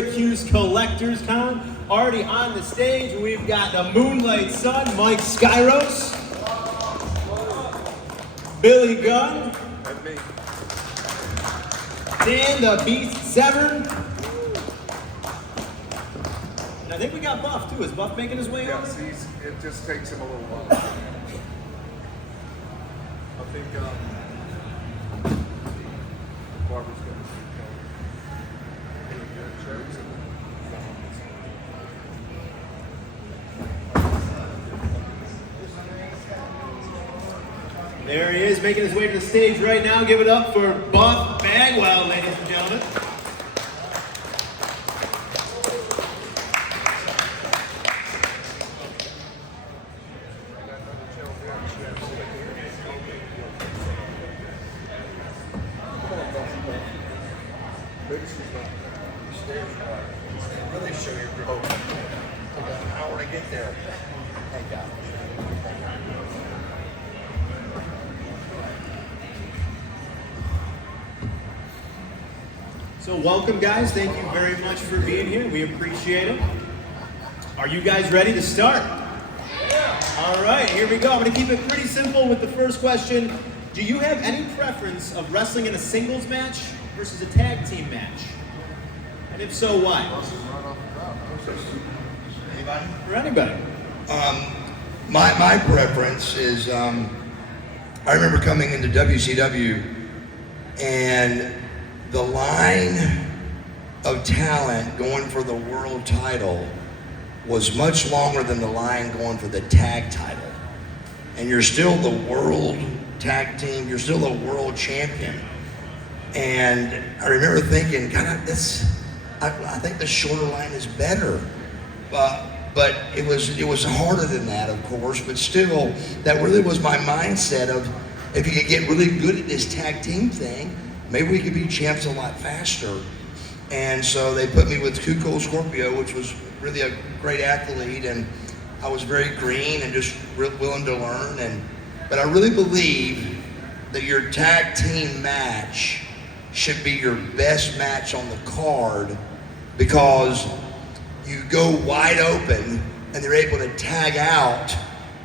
Syracuse Collectors Con. Already on the stage, we've got the Moonlight Sun, Mike Skyros, Billy Gunn, Dan the Beast Severn. And I think we got Buff too. Is Buff making his way on? Yes, it just takes him a little while. I think Barbara's going to There he is, making his way to the stage right now. Give it up for Buff Bagwell, ladies and gentlemen. Really show your growth. Took an hour to get there. Thank God. So welcome, guys. Thank you very much for being here. We appreciate it. Are you guys ready to start? Yeah. All right, here we go. I'm going to keep it pretty simple with the first question. Do you have any preference of wrestling in a singles match versus a tag team match? And if so, why? Anybody? For anybody. My preference is, I remember coming into WCW and the line of talent going for the world title was much longer than the line going for the tag title. And you're still the world tag team, you're still the world champion. And I remember thinking, God, I think the shorter line is better. But it was harder than that, of course, but still, that really was my mindset of, if you could get really good at this tag team thing, maybe we could be champs a lot faster. And so they put me with Kuko Scorpio, which was really a great athlete, and I was very green and just willing to learn. But I really believe that your tag team match should be your best match on the card, because you go wide open and they're able to tag out,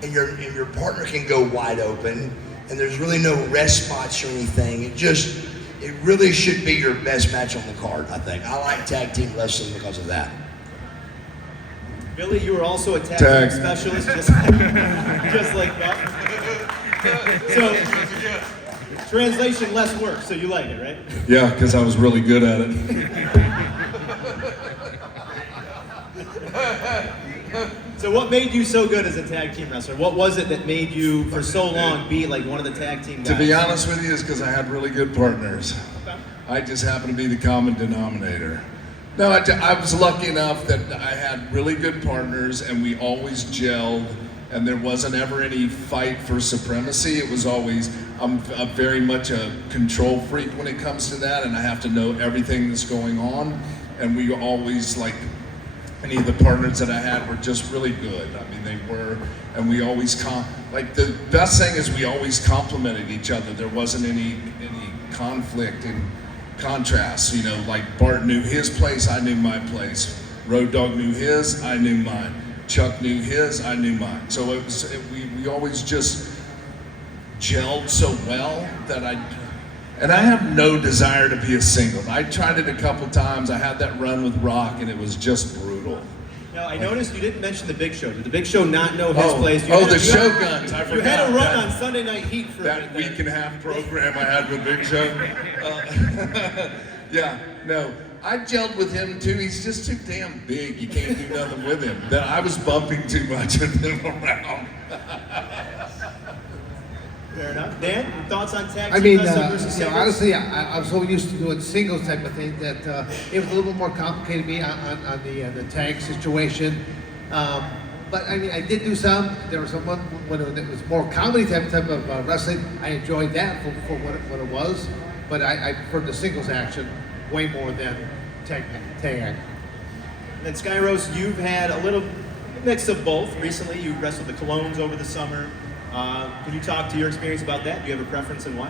and your partner can go wide open, and there's really no rest spots or anything. It really should be your best match on the card, I think. I like tag team wrestling because of that. Billy, you were also a tag team specialist, just like that. So, translation, less work, so you like it, right? Yeah, because I was really good at it. So what made you so good as a tag team wrestler? What was it that made you, for so long, be like one of the tag team guys? To be honest with you, is because I had really good partners. Okay. I just happened to be the common denominator. No, I was lucky enough that I had really good partners, and we always gelled, and there wasn't ever any fight for supremacy. It was always, I'm very much a control freak when it comes to that, and I have to know everything that's going on. And we always, like, any of the partners that I had were just really good. I mean, they were, and we always, the best thing is we always complimented each other. There wasn't any conflict and contrast, you know, like Bart knew his place, I knew my place. Road Dogg knew his, I knew mine. Chuck knew his, I knew mine. So we always just gelled so well that I have no desire to be a single. I tried it a couple times. I had that run with Rock, and it was just brutal. Now, I noticed you didn't mention the Big Show. Did the Big Show not know his place? The Shoguns. I forgot. You had a run on Sunday Night Heat for that week and a half program I had with Big Show. Yeah, no. I gelled with him too. He's just too damn big. You can't do nothing with him. That I was bumping too much with him around. Fair enough. Dan, your thoughts on tag team wrestling versus singles? Honestly, I was so used to doing singles type of thing that it was a little bit more complicated to me on the tag situation. But I mean, I did do some. There was some when it was more comedy type of wrestling. I enjoyed that for what it was. But I preferred the singles action way more than tag. And then Skyros, you've had a little mix of both. Recently, you wrestled the Colognes over the summer. Can you talk to your experience about that? Do you have a preference in why?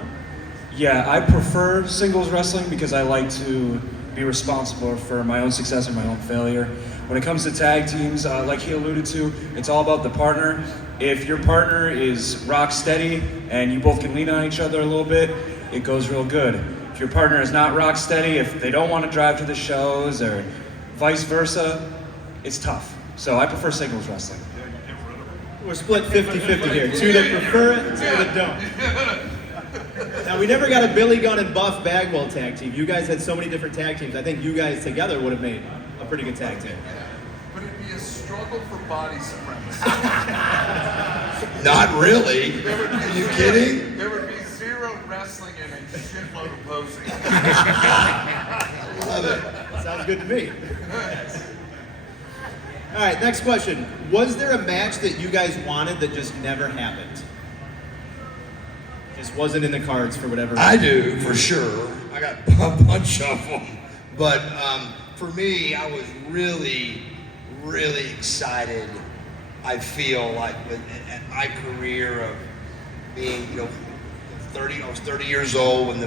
Yeah, I prefer singles wrestling because I like to be responsible for my own success or my own failure. When it comes to tag teams, like he alluded to, it's all about the partner. If your partner is rock steady and you both can lean on each other a little bit, it goes real good. If your partner is not rock steady, if they don't want to drive to the shows or vice versa, it's tough. So I prefer singles wrestling. We're split 50-50 here. Two that prefer it, two that don't. Now, we never got a Billy Gunn and Buff Bagwell tag team. You guys had so many different tag teams. I think you guys together would have made a pretty good tag team. But it'd be a struggle for body supremacy. Not really. Are you kidding? There would be zero wrestling and a shitload of posing. Love it. Sounds good to me. All right, next question. Was there a match that you guys wanted that just never happened? Just wasn't in the cards for whatever reason? I do, for sure. I got a bunch of them. But for me, I was really, really excited. I feel like at my career of being, 30, I was 30 years old when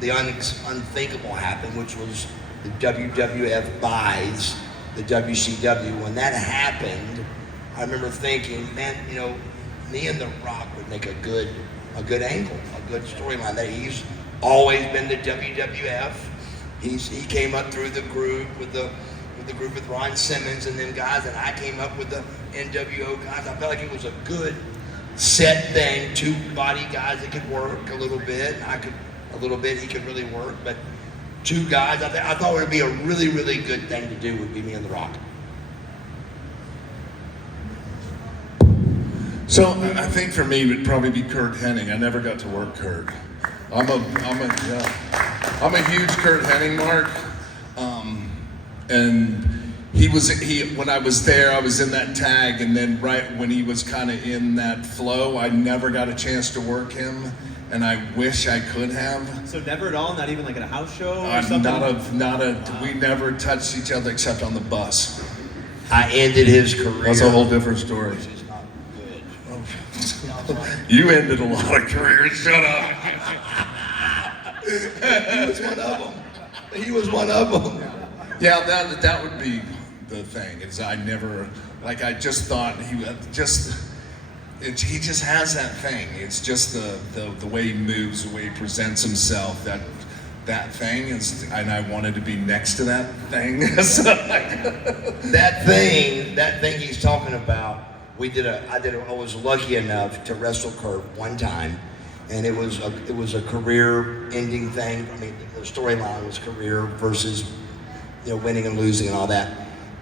the unthinkable happened, which was the WWF buys the WCW. When that happened, I remember thinking, man, me and The Rock would make a good angle, a good storyline. That he's always been the WWF. He came up through the group with the group with Ron Simmons and them guys, and I came up with the NWO guys. I felt like it was a good set thing. Two body guys that could work a little bit. I could a little bit. He could really work, but two guys. I thought it would be a really, really good thing to do. Would be me and The Rock. So I think for me it would probably be Kurt Hennig. I never got to work Kurt. I'm a huge Kurt Hennig mark. And when I was there, I was in that tag, and then right when he was kind of in that flow, I never got a chance to work him, and I wish I could have. So never at all? Not even like at a house show or something? We never touched each other except on the bus. I ended his career. That's a whole different story. Which is not good. You ended a lot of careers. Shut up. He was one of them. He was one of them. Yeah, that would be the thing. Is I just thought he just has that thing. It's just the way he moves, the way he presents himself. That thing is, and I wanted to be next to that thing. That thing he's talking about. I was lucky enough to wrestle Kurt one time, and it was a career-ending thing. I mean, the storyline was career versus winning and losing and all that.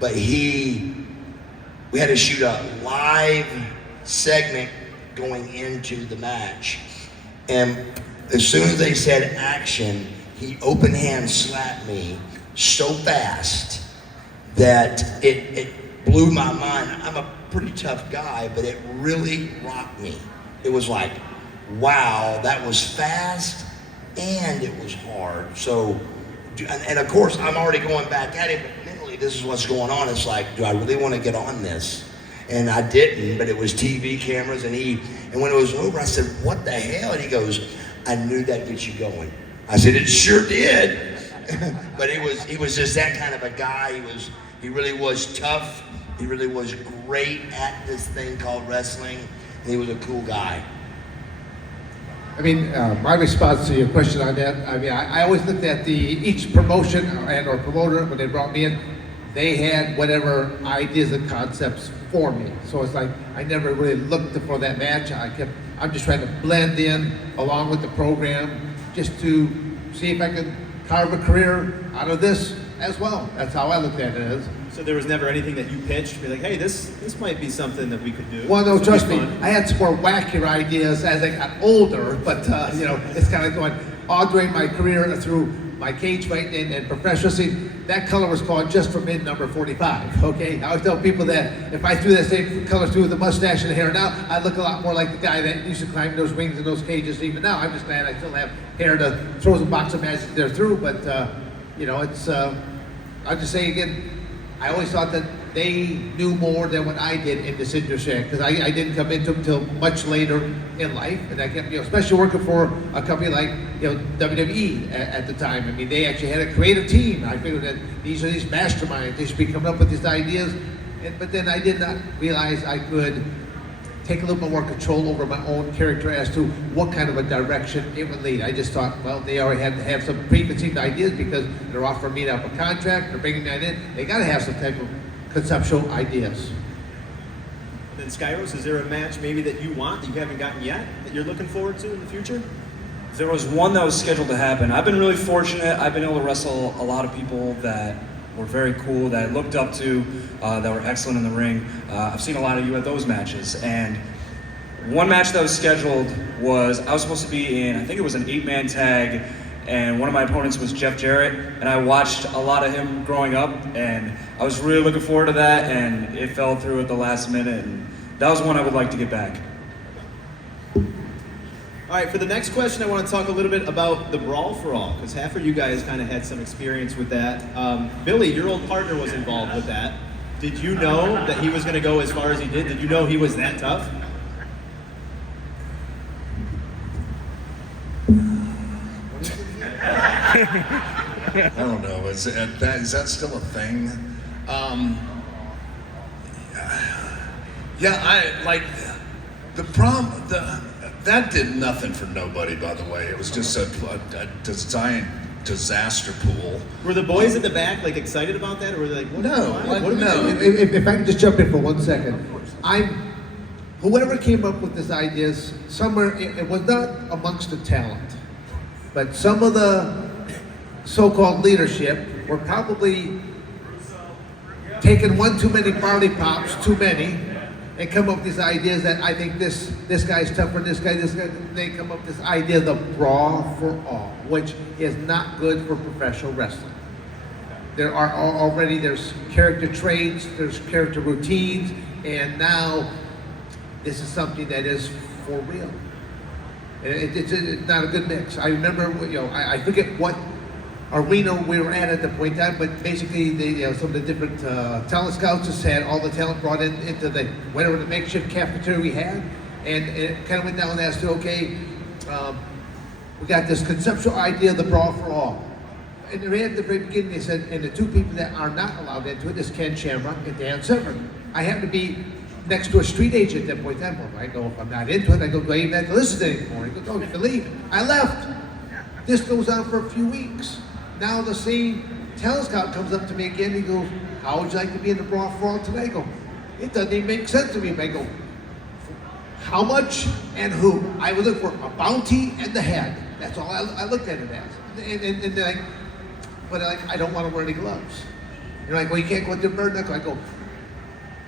But we had to shoot a live segment going into the match, and as soon as they said action, he open hand slapped me so fast that it blew my mind. I'm a pretty tough guy, but it really rocked me. It was like, wow, that was fast and it was hard. So, and of course, I'm already going back at it, but mentally, this is what's going on. It's like, do I really want to get on this? And I didn't, but it was TV cameras, and when it was over, I said, what the hell? And he goes, I knew that'd get you going. I said, it sure did. But he was just that kind of a guy. He really was tough. He really was great at this thing called wrestling, and he was a cool guy. I mean, my response to your question on that, I mean, I always looked at each promotion or promoter, when they brought me in, they had whatever ideas and concepts for me. So it's like, I never really looked for that match. I'm just trying to blend in along with the program, just to see if I could carve a career out of this as well. That's how I looked at it. So there was never anything that you pitched, be like, hey, this might be something that we could do. Well, no, This would trust be me, fun. I had some more wackier ideas as I got older, but it's kind of going all during my career through my cage fight and professional wrestling. That color was called just for men number 45, okay? I always tell people that if I threw that same color through with the mustache and the hair now, I'd look a lot more like the guy that used to climb those wings in those cages. Even now, I'm just glad I still have hair to throw some boxing matches there through, but it's, I'll just say again, I always thought that they knew more than what I did in this industry, because I didn't come into it until much later in life, and I kept, especially working for a company like, WWE at the time. I mean, they actually had a creative team. I figured that these are these masterminds. They should be coming up with these ideas, but then I did not realize I could take a little bit more control over my own character as to what kind of a direction it would lead. I just thought, well, they already had to have some preconceived ideas because they're offering me up a contract, they're bringing that in. They got to have some type of conceptual ideas. And then Skyros, is there a match maybe that you want that you haven't gotten yet that you're looking forward to in the future? There was one that was scheduled to happen. I've been really fortunate. I've been able to wrestle a lot of people that were very cool, that I looked up to, that were excellent in the ring. I've seen a lot of you at those matches. And one match that was scheduled was, I was supposed to be in, I think it was an 8-man tag, and one of my opponents was Jeff Jarrett, and I watched a lot of him growing up, and I was really looking forward to that, and it fell through at the last minute, and that was one I would like to get back. All right, for the next question, I want to talk a little bit about the Brawl for All, because half of you guys kind of had some experience with that. Billy, your old partner was involved with that. Did you know that he was going to go as far as he did? Did you know he was that tough? I don't know. Is that still a thing? Yeah, I like the problem. That did nothing for nobody, by the way. It was just a giant disaster pool. Were the boys at the back like excited about that, or were they like, what are we doing? If I can just jump in for 1 second, whoever came up with these ideas, somewhere it was not amongst the talent, but some of the so-called leadership were probably taking one too many barley pops, too many, and come up with these ideas that I think this guy's tougher, this guy, they come up with this idea of the Brawl for All, which is not good for professional wrestling. There are already, there's character traits, there's character routines, and now this is something that is for real. It's not a good mix. I remember, I forget what arena we were at the point in time, but basically some of the different talent scouts just had all the talent brought into the whatever the makeshift cafeteria we had, and it kind of went down as to, okay, we got this conceptual idea of the Brawl for All. And at the very beginning they said, and the two people that are not allowed into it is Ken Shamrock and Dan Severn. I happened to be next to a street agent at that point in time. Well, I go, if I'm not into it, I go, do I even have to listen to it anymore? He goes, oh, you can leave. I left. This goes on for a few weeks. Now the same talent scout comes up to me again. He goes, how would you like to be in the Brawl for All today? I go, it doesn't even make sense to me. I go, how much and who? I would look for a bounty and the head. That's all I looked at it as. And they're like, but I don't want to wear any gloves. You're like, well, you can't go with the bird knuckle. I go,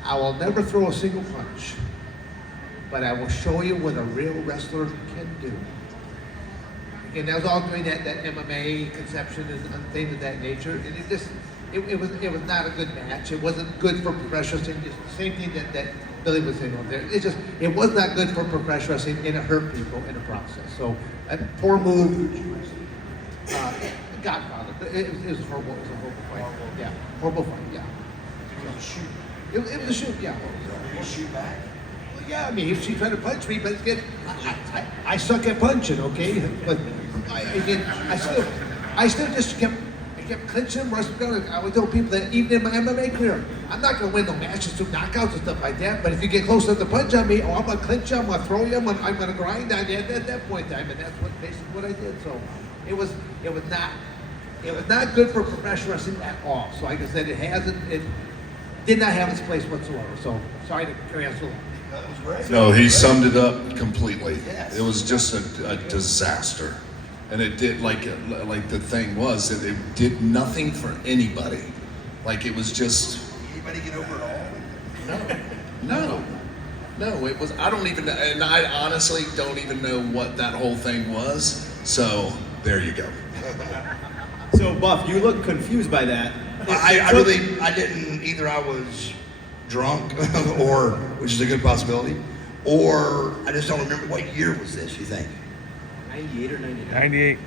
I will never throw a single punch, but I will show you what a real wrestler can do. Again, that was all doing that MMA conception and things of that nature, and it was not a good match. It wasn't good for professional wrestling. Just the same thing that Billy was saying over there. It was not good for professional wrestling, and it hurt people in the process. So a poor move. Godfather. It was horrible. It was a horrible fight. Yeah, horrible fight. Yeah. It was a shoot. It was a shoot. Yeah. Did he shoot back? Well, yeah. I mean, she tried to punch me, but again, I suck at punching. Okay, but I still just kept clinching, wrestling. I would tell people that even in my MMA career, I'm not going to win no matches through knockouts and stuff like that. But if you get close enough to punch on me, I'm going to clinch you, I'm going to throw you, I'm going to grind on you at that point in time, and that's basically what I did. So it was not good for professional wrestling at all. So like I said, it did not have its place whatsoever. So sorry to carry on so long. That was great. No, he summed it up completely. Yes. It was just a disaster. And it did, like the thing was, that it did nothing for anybody. Like, it was just... Anybody get over it all? No, it was, I don't even know, and I honestly don't even know what that whole thing was. So, there you go. So, Buff, you look confused by that. I didn't, either I was drunk, or, which is a good possibility, or I just don't remember what year was this, you think? 98 or 99? 98.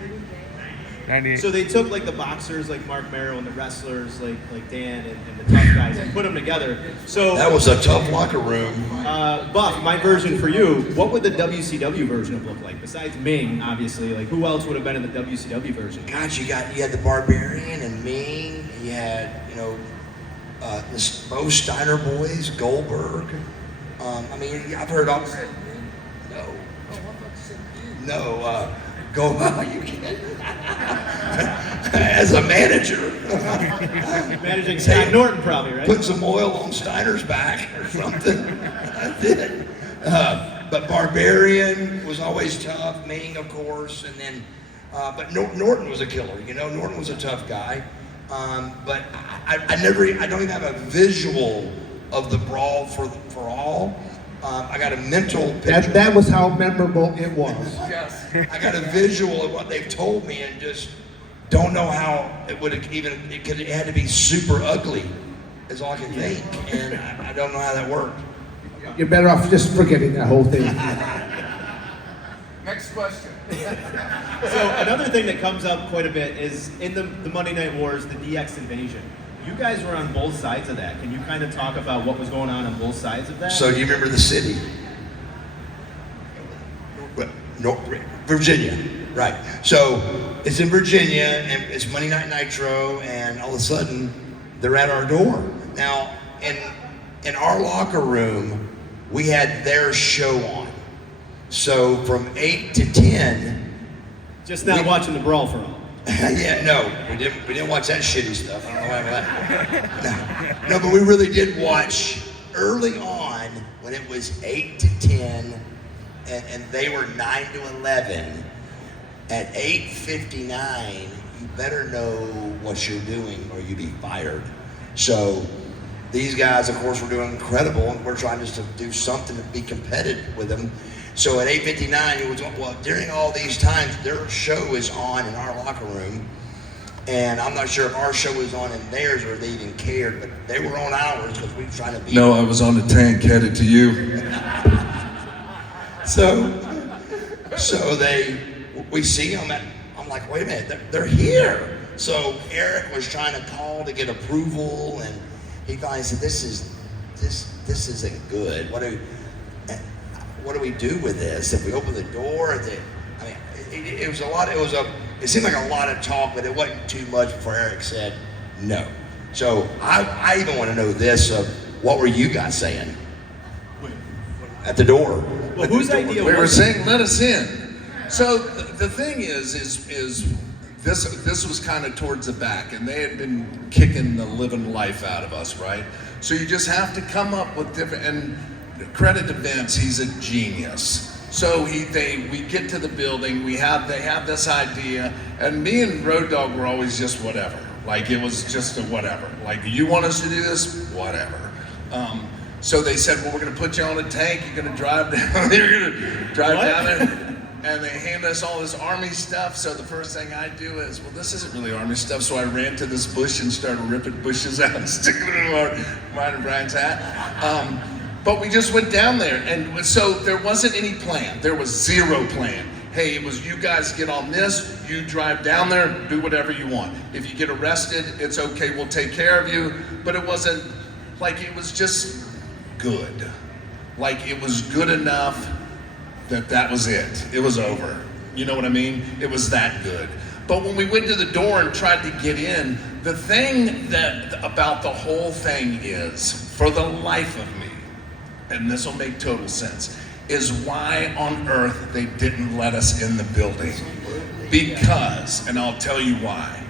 So they took like the boxers like Mark Merrow and the wrestlers like Dan and the tough guys and put them together. So That was a tough locker room. Buff, my version for you, what would the WCW version have looked like? Besides Ming, obviously, like who else would have been in the WCW version? God, you had the Barbarian and Ming. You had, the Bo Steiner boys, Goldberg. I mean, I've heard all. No, go. You can't. As a manager, Managing Scott Norton, probably, right? put some oil on Steiner's back or something. I did. But Barbarian was always tough. Ming, of course, and then, but Norton was a killer. Norton was a tough guy. But I don't even have a visual of the brawl for all. I got a mental picture. That was how memorable it was. Yes. I got a visual of what they've told me and just don't know how it would have it had to be super ugly is all I can think. And I don't know how that worked. You're better off just forgetting that whole thing. Next question. So another thing that comes up quite a bit is in the Monday Night Wars, the DX invasion. You guys were on both sides of that. Can you kind of talk about what was going on both sides of that? So do you remember the city? Virginia, right. So it's in Virginia and it's Monday Night Nitro and all of a sudden they're at our door. Now, in our locker room, we had their show on. So from 8 to 10. Just not watching the brawl for all. Yeah, no, we didn't watch that shitty stuff. I don't know why that. No, but we really did watch early on when it was 8 to 10 and they were 9 to 11. At 8:59, you better know what you're doing or you'll be fired. So these guys, of course, were doing incredible and we're trying just to do something to be competitive with them. So at 8:59, it was, during all these times, their show is on in our locker room. And I'm not sure if our show was on in theirs or they even cared, but they were on ours because we were trying to be. No, I was on the tank headed to you. So we see them and I'm like, wait a minute, they're here. So Eric was trying to call to get approval and he finally said, this isn't good. What do we do with this? If we open the door, it was a lot. It seemed like a lot of talk, but it wasn't too much before Eric said no. So I even want to know this: what were you guys saying at the door? Well, whose idea We were was it? saying, let us in. So the thing is this was kind of towards the back, and they had been kicking the living life out of us, right? So you just have to come up with different, and credit to Vince, he's a genius. So we get to the building, they have this idea, and me and Road Dogg were always just whatever. Like it was just a whatever. Like, you want us to do this? Whatever. So they said, well, we're gonna put you on a tank, you're gonna drive down, down there. And they hand us all this army stuff. So the first thing I do is, well, this isn't really army stuff. So I ran to this bush and started ripping bushes out and sticking them in mine and Brian's hat. But we just went down there. And so there wasn't any plan. There was zero plan. Hey, it was you guys get on this, you drive down there, do whatever you want. If you get arrested, it's okay, we'll take care of you. But it wasn't, like, it was just good. Like, it was good enough that was it. It was over. You know what I mean? It was that good. But when we went to the door and tried to get in, the thing that about the whole thing is, for the life of me, and this will make total sense, is why on earth they didn't let us in the building. Because, and I'll tell you why,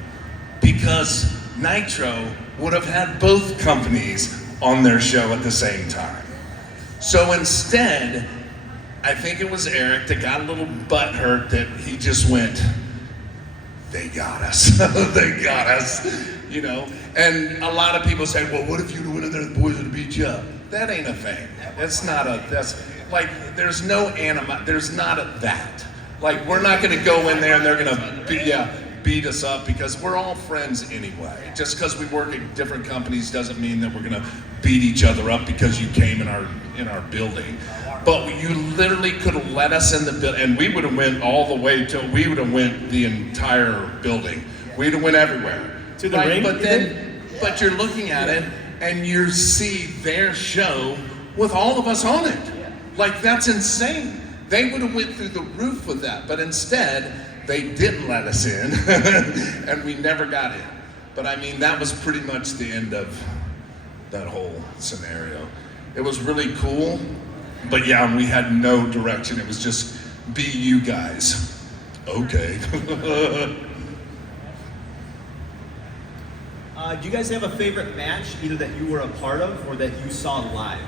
because Nitro would have had both companies on their show at the same time. So instead, I think it was Eric that got a little butthurt that he just went, they got us, they got us, you know? And a lot of people say, well, what if you went in there and the boys would beat you up? That ain't a thing. That's like, there's no there's not that. Like, we're not gonna go in there and they're gonna beat us up because we're all friends anyway. Just because we work at different companies doesn't mean that we're gonna beat each other up because you came in our building. But you literally could have let us in the building, and we would have went all the way till we would have went the entire building. We'd have went everywhere. To the ring, But you're looking at it and you see their show with all of us on it. Like, that's insane. They would have went through the roof with that, but instead they didn't let us in and we never got in. But I mean, that was pretty much the end of that whole scenario. It was really cool, but yeah, we had no direction. It was just, be you guys. Okay. Do you guys have a favorite match, either that you were a part of or that you saw live?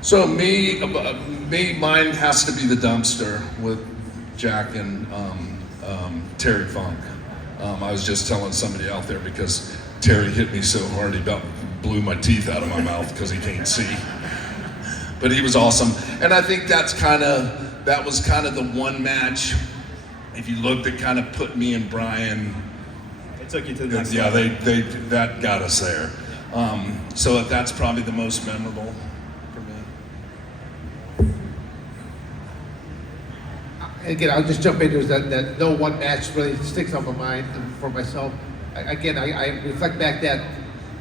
So mine has to be the dumpster with Jack and Terry Funk. I was just telling somebody out there because Terry hit me so hard he about blew my teeth out of my mouth because he can't see. But he was awesome, and I think that was kind of the one match. If you looked, that kind of put me and Brian. It took you to the next Yeah, level. that got us there. So that's probably the most memorable for me. Again, I'll just jump into that no one match really sticks on my mind for myself. I reflect back that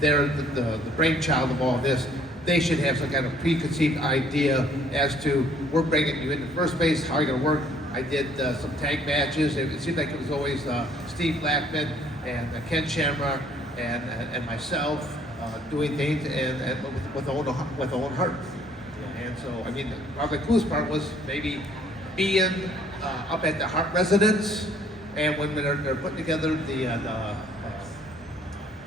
they're the brainchild of all this. They should have some kind of preconceived idea as to, we're bringing you in the first place, how are you going to work. I did some tag matches. It seemed like it was always Steve Blackman and Ken Shamrock and myself doing things and with their own heart. And so, I mean, probably the coolest part was maybe being up at the Hart residence, and when they're putting together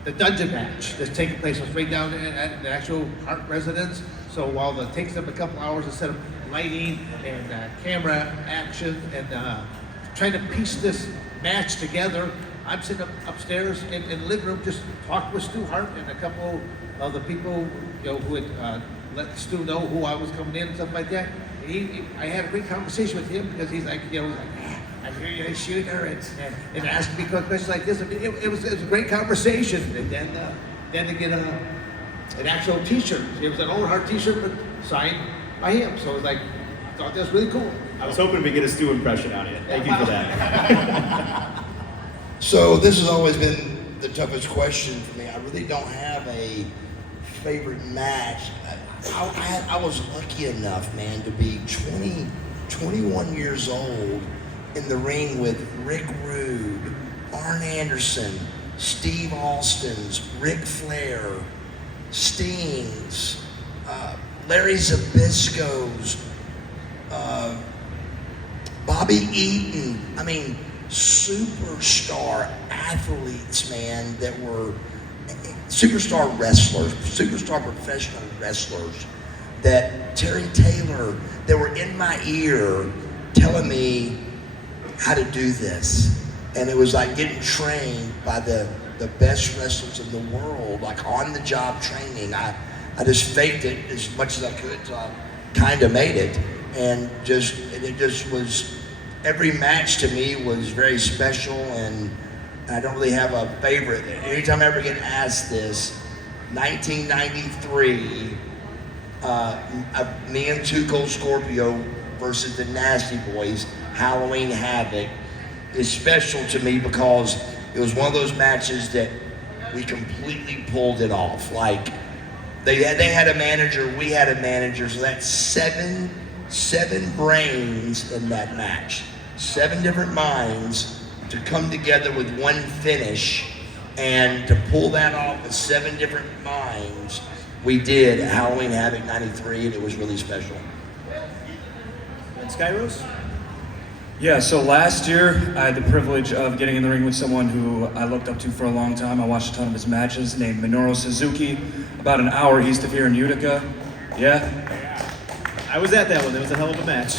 the dungeon match that's taking place was right down at the actual Hart residence. So while it takes them a couple hours to set up lighting and camera action and trying to piece this match together, I'm sitting upstairs in the living room just talking with Stu Hart and a couple of the people, who had let Stu know who I was coming in and stuff like that. And I had a great conversation with him because he's like, I hear you in shooter and asking me questions like this. I mean, it was a great conversation. And then to get an actual T-shirt. It was an Owen Hart T-shirt, but signed by him. So it was like, I thought that was really cool. I was hoping to get a Stu impression out of you. Thank you for that. So this has always been the toughest question for me. I really don't have a favorite match. I was lucky enough, man, to be 21 years old in the ring with Rick Rude, Arn Anderson, Steve Austin's, Ric Flair, Sting's, Larry Zbyszko's, Bobby Eaton. I mean, superstar athletes, man, that were superstar wrestlers, superstar professional wrestlers, that Terry Taylor, that were in my ear telling me how to do this. And it was like getting trained by the best wrestlers in the world, like on the job training. I just faked it as much as I could until I kind of made it. And it just was, every match to me was very special, and I don't really have a favorite. Anytime I ever get asked this, 1993, me and Two Cold Scorpio versus the Nasty Boys, Halloween Havoc, is special to me because it was one of those matches that we completely pulled it off. Like, they had a manager, we had a manager, so that's seven brains in that match. 7 different minds to come together with one finish, and to pull that off with 7 different minds, we did at Halloween Havoc 93, and it was really special. And Skyros? Yeah, so last year I had the privilege of getting in the ring with someone who I looked up to for a long time. I watched a ton of his matches, named Minoru Suzuki, about an hour east of here in Utica. Yeah? I was at that one. It was a hell of a match.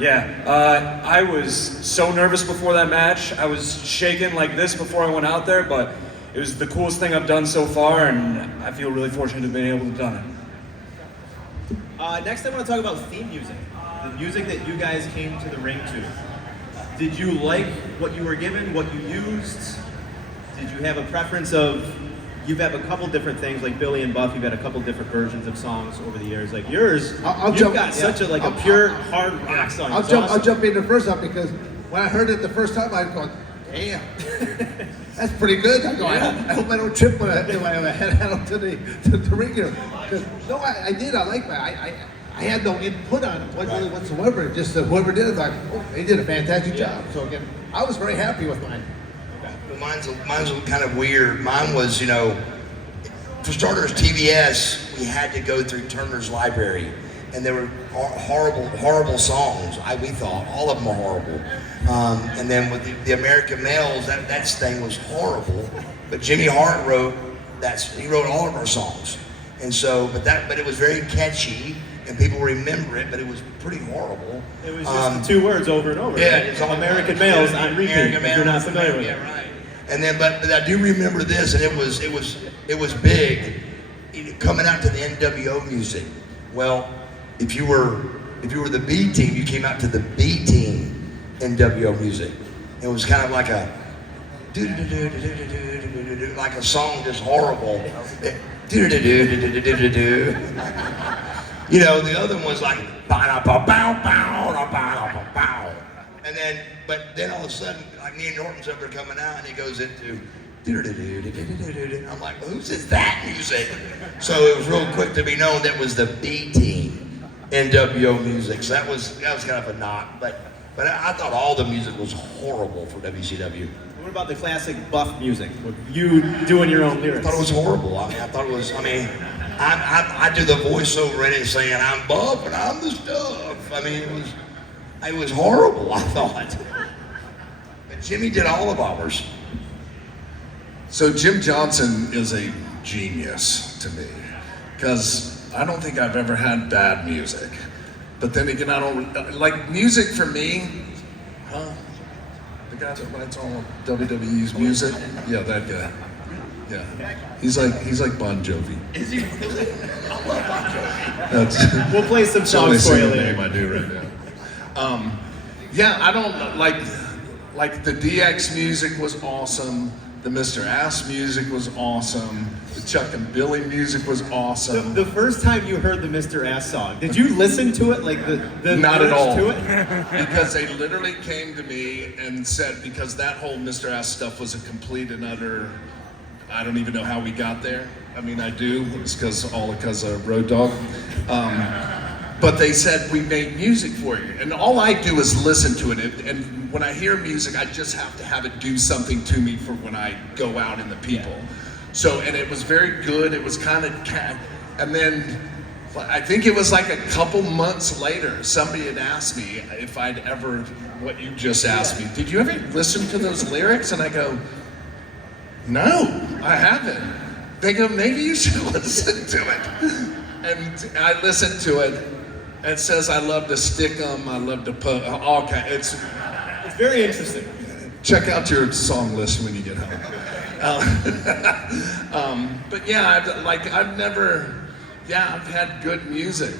Yeah, I was so nervous before that match. I was shaking like this before I went out there, but it was the coolest thing I've done so far, and I feel really fortunate to have been able to have done it. Next I want to talk about theme music. The music that you guys came to the ring to. Did you like what you were given, what you used? Did you have a preference of, you've had a couple different things, like Billy and Buff, you've had a couple different versions of songs over the years. Like yours, you've got such a pure hard rock song. I'll jump in the first one because when I heard it the first time, I was going, damn, that's pretty good. I go, I hope I don't trip when I head out to the ring here. Because no, I did. I like that. I had no input on it really whatsoever. Just whoever did it, like, oh, they did a fantastic job. So again, I was very happy with mine. Well, mine's kind of weird. Mine was, for starters, TBS, we had to go through Turner's library. And there were horrible songs, we thought. All of them were horrible. And then with the American Males, that thing was horrible. But Jimmy Hart wrote all of our songs. And so, but it was very catchy, and people remember it, but it was pretty horrible. It was just the two words over and over. Yeah, right? it's all American Males on repeat, if you're not familiar with it. Yeah, right. And then, but I do remember this, and it was big, coming out to the NWO music. Well, if you were the B team, you came out to the B team NWO music. It was kind of like a like a song just horrible. The other one was like and then all of a sudden, like me and Norton's over coming out, and he goes into I'm like, whose is that music? So it was real quick to be known that was the B team NWO music. So that was kind of a knock, but I thought all the music was horrible for WCW. What about the classic Buff music? With you doing your own lyrics? I thought it was horrible. I do the voiceover in it saying, I'm Buff and I'm the stuff. It was horrible, I thought. But Jimmy did all of ours. So Jim Johnson is a genius to me, because I don't think I've ever had bad music. But then again, I don't, like music for me, the guy that writes all of WWE's music, yeah, that guy. Yeah, he's like Bon Jovi. Is he really? I love Bon Jovi. We'll play some That's the only songs for you single later. name I do right now. Yeah, I don't like the DX music was awesome. The Mr. Ass music was awesome. The Chuck and Billy music was awesome. The first time you heard the Mr. Ass song, did you listen to it, like the Not at all. to it? Because they literally came to me and said, because that whole Mr. Ass stuff was a complete and utter, I don't even know how we got there. I mean, I do. It's because of Road Dogg. But they said, we made music for you. And all I do is listen to it. And when I hear music, I just have to have it do something to me for when I go out in the people. So, and it was very good. It was kind of, and then I think it was like a couple months later, somebody had asked me if I'd ever, what you just asked me, did you ever listen to those lyrics? And I go, no, I haven't. They go, maybe you should listen to it. And I listened to it. It says, I love to stick 'em, I love to put, all kind. It's very interesting. Check out your song list when you get home. But yeah, I've had good music.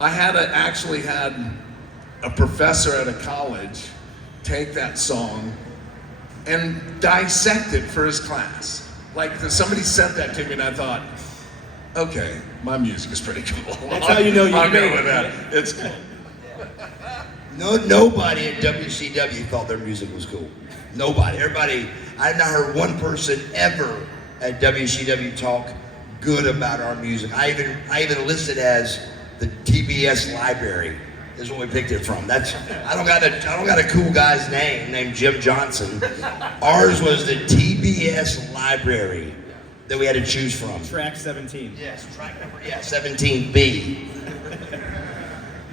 I actually had a professor at a college take that song and dissect it for his class. Like somebody sent that to me and I thought, okay, my music is pretty cool. That's how you know you I'll made go it. with that. It's cool. Nobody at WCW thought their music was cool. Nobody. Everybody. I've not heard one person ever at WCW talk good about our music. I even listed as the TBS library is what we picked it from. I don't got a cool guy's name named Jim Johnson. Ours was the TBS library that we had to choose from. Track 17. Yes, track number 17B.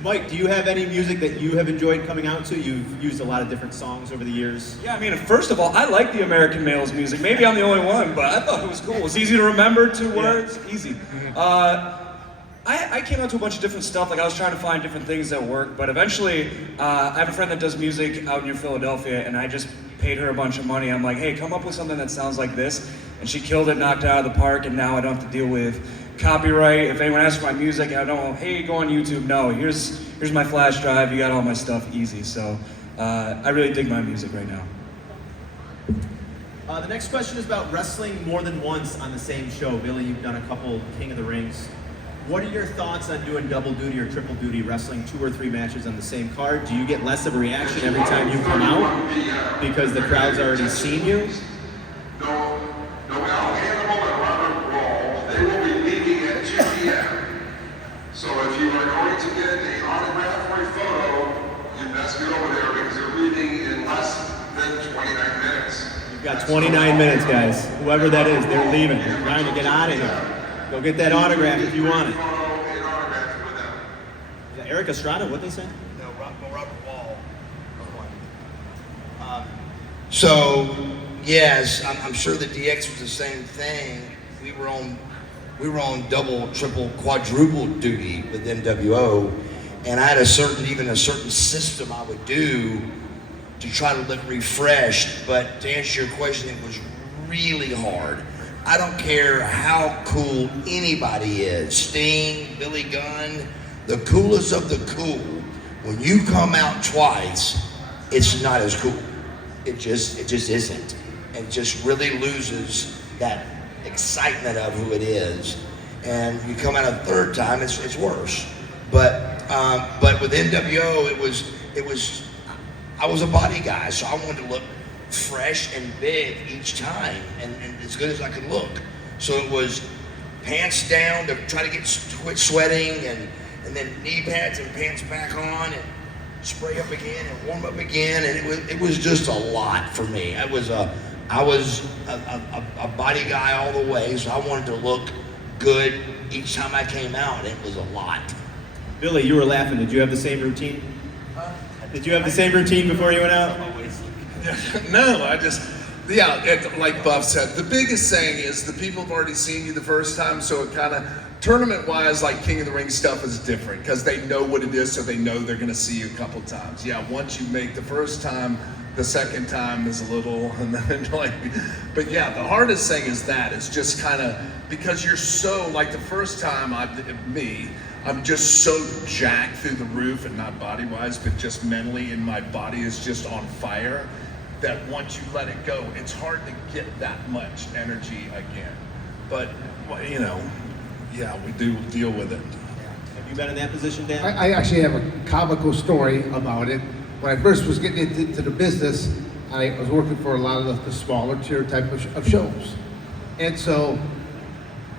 Mike, do you have any music that you have enjoyed coming out to? You've used a lot of different songs over the years. Yeah, I mean, first of all, I like the American Males music. Maybe I'm the only one, but I thought it was cool. It was easy to remember, 2 words, easy. I came out to a bunch of different stuff. Like I was trying to find different things that work, but eventually, I have a friend that does music out near Philadelphia, and I just paid her a bunch of money. I'm like, hey, come up with something that sounds like this, and she killed it, knocked it out of the park, and now I don't have to deal with copyright. If anyone asks for my music, I don't, hey, go on YouTube. No, here's my flash drive. You got all my stuff easy. So I really dig my music right now. The next question is about wrestling more than once on the same show. Billy, you've done a couple King of the Rings. What are your thoughts on doing double duty or triple duty, wrestling 2 or 3 matches on the same card? Do you get less of a reaction every time you come out because the crowd's already seen you? No, Al Hannibal and Robert Wall, they will be leaving at 2 p.m. So if you are going to get an autograph or a photo, you best get over there because they're leaving in less than 29 minutes. You've got 29 minutes, guys. Whoever that is, they're leaving. They're trying to get out of here. Go get that autograph if you want it. Photo and autograph with them. Is that Eric Estrada? What'd they say? No, Robert Wall. So, yes, I'm sure the DX was the same thing. We were on double, triple, quadruple duty with NWO, and I had even a certain system I would do to try to look refreshed. But to answer your question, it was really hard. I don't care how cool anybody is, Sting, Billy Gunn, the coolest of the cool. When you come out twice, it's not as cool. It just isn't. It just really loses that excitement of who it is. And you come out a third time, it's worse. But with NWO, I was a body guy, so I wanted to look fresh and big each time, and as good as I could look. So it was pants down to try to quit sweating, and then knee pads and pants back on, and spray up again and warm up again, and it was just a lot for me. I was a body guy all the way, so I wanted to look good each time I came out. It was a lot. Billy, you were laughing. Did you have the same routine? Did you have the same routine before you went out? No, like Buff said, the biggest thing is the people have already seen you the first time, so it kind of, tournament-wise, like King of the Ring stuff is different because they know what it is, so they know they're going to see you a couple times. Yeah, once you make the first time, the second time is a little, and then but yeah, the hardest thing is that it's just kind of, because you're so, like the first time I'm just so jacked through the roof, and not body-wise, but just mentally, and my body is just on fire, that once you let it go, it's hard to get that much energy again. But, yeah, we do deal with it. Have you been in that position, Dan? I actually have a comical story about it. When I first was getting into the business, I was working for a lot of the smaller tier type of shows. And so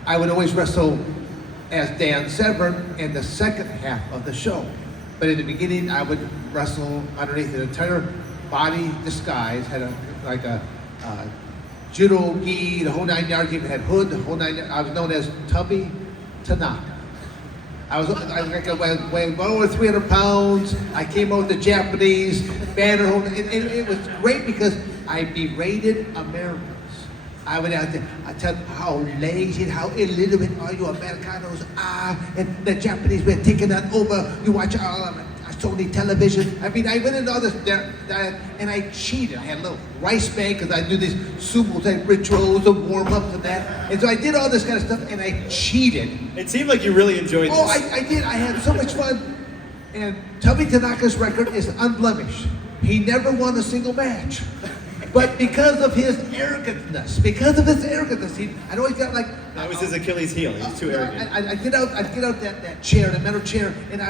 I would always wrestle as Dan Severn in the second half of the show. But in the beginning, I would wrestle underneath an entire body disguise, had a judo gi, the whole 9 yards, even had hood, the whole 9 yards. I was known as Tubby Tanaka. I weighed well over 300 pounds. I came out with the Japanese banner. It was great because I berated Americans. I went out there, I tell them how lazy and how illiterate are you Americanos are, and the Japanese were taking that over. You watch Sony television. I mean, I went into all this, and I cheated. I had a little rice bag because I do these sumo type rituals, the warm ups and that. And so I did all this kind of stuff, and I cheated. It seemed like you really enjoyed this. Oh, I did. I had so much fun. And Tubby Tanaka's record is unblemished. He never won a single match. But because of his arrogantness, I'd always got like... That was his Achilles heel. He was too arrogant. I'd get out that chair, the metal chair, and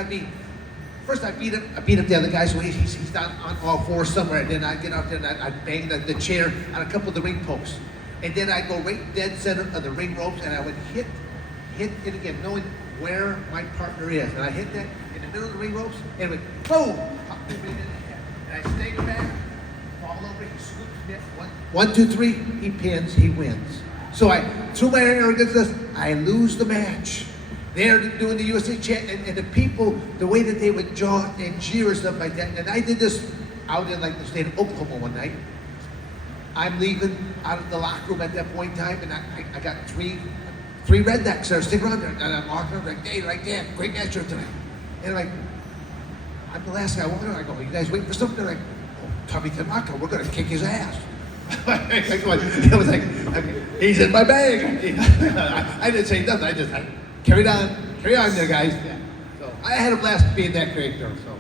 first I beat up the other guy, so he's down on all fours somewhere, and then I'd get out there and I'd bang the chair on a couple of the ring posts. And then I'd go right dead center of the ring ropes, and I would hit it again, knowing where my partner is. And I hit that in the middle of the ring ropes, and it would boom! Pop me right in the head. And I stagger back, fall over, he scoops me. 1, 2, 3, he pins, he wins. So through my arrogance, I lose the match. They're doing the USA chant, and the people, the way that they would jaw and jeer and stuff like that. And I did this out in like the state of Oklahoma one night. I'm leaving out of the locker room at that point in time, and I got three rednecks that are sticking around there, and I'm walking around like, hey, like, damn, great match tonight. And I'm the last guy walking around. I go, you guys waiting for something? They're like, oh, Tubby Tanaka, we're gonna kick his ass. It was like, he's in my bag. I didn't say nothing. I just carry on there, guys. Yeah. So I had a blast being that character. So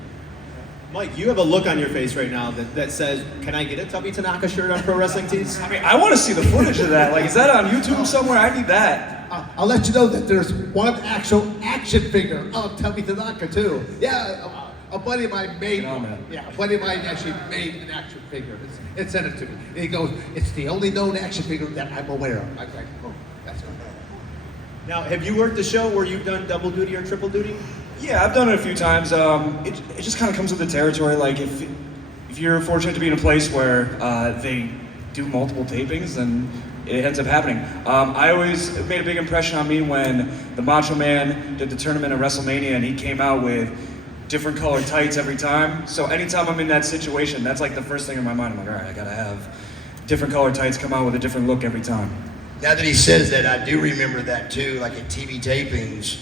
Mike, you have a look on your face right now that says, "Can I get a Tubby Tanaka shirt on Pro Wrestling Tees?" I mean, I want to see the footage of that. Like, is that on YouTube somewhere? I need that. I'll let you know that there's one actual action figure of Tubby Tanaka too. Yeah, a buddy of mine made. Get on that. Yeah, a buddy of mine actually made an action figure. It sent it to me. And he goes, "It's the only known action figure that I'm aware of." I was like, "Oh, that's right." Now, have you worked a show where you've done double duty or triple duty? Yeah, I've done it a few times. It just kind of comes with the territory. Like if you're fortunate to be in a place where they do multiple tapings, then it ends up happening. I always it made a big impression on me when the Macho Man did the tournament at WrestleMania and he came out with different colored tights every time. So anytime I'm in that situation, that's like the first thing in my mind. I'm like, all right, I gotta have different colored tights come out with a different look every time. Now that he says that, I do remember that too, like at TV tapings,